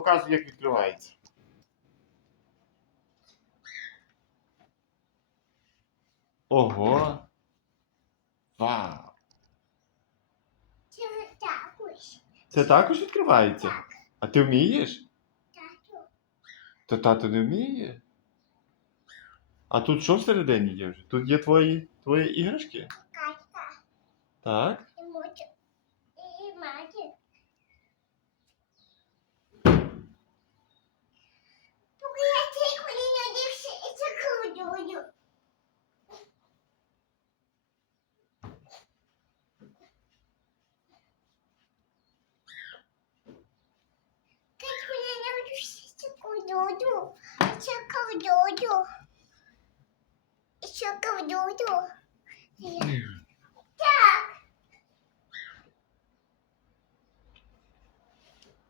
показую, як відкривається. Ого. Вау. Це ви так ось. Це також відкривається? Так, А ти вмієш? тату. То тато не вміє. А тут що всередині є вже? Тут є твої, твої іграшки? Катка. Так? Колдую. Це колдую. Це колдую. Так.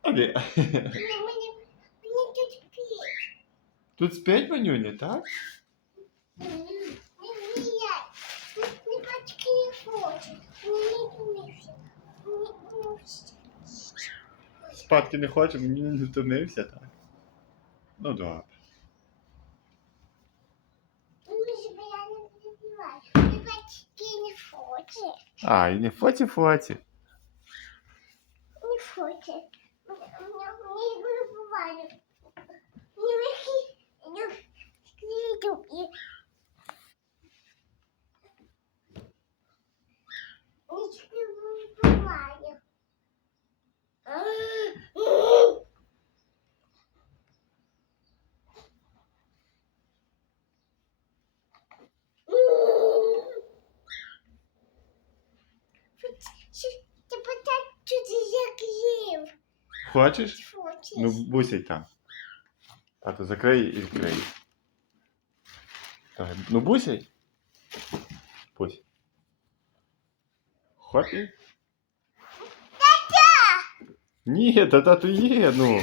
Окей. Мені, мені, мені тут п'ять. Тут спять манюня, так? Не. Мені не. Мені. Спадки не хоче, мені не втомився, так? Ну добре. Мені ж би я не вибиваю. Не батьки не хочуть. А, і не фоті-фоті. Не хочуть. Мені вибивали. Не Ти питай, що ти як їв? Хочеш? Хочеш? Ну, бусяй там. Тато закриє і відкриє. Так, ну бусяй. Бусь. Хопі. Ні, та тату є, ну. Не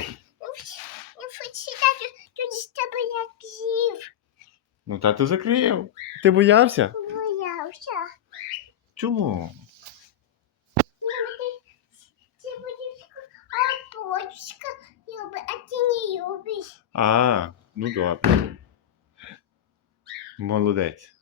хочу дати, тут з тебе як їв. Ну тату закрив. Ти боявся? Боявся. Чому? Ну, ти, ти будеш, а дочка любить, а ти не любиш. А, ну добре. Молодець.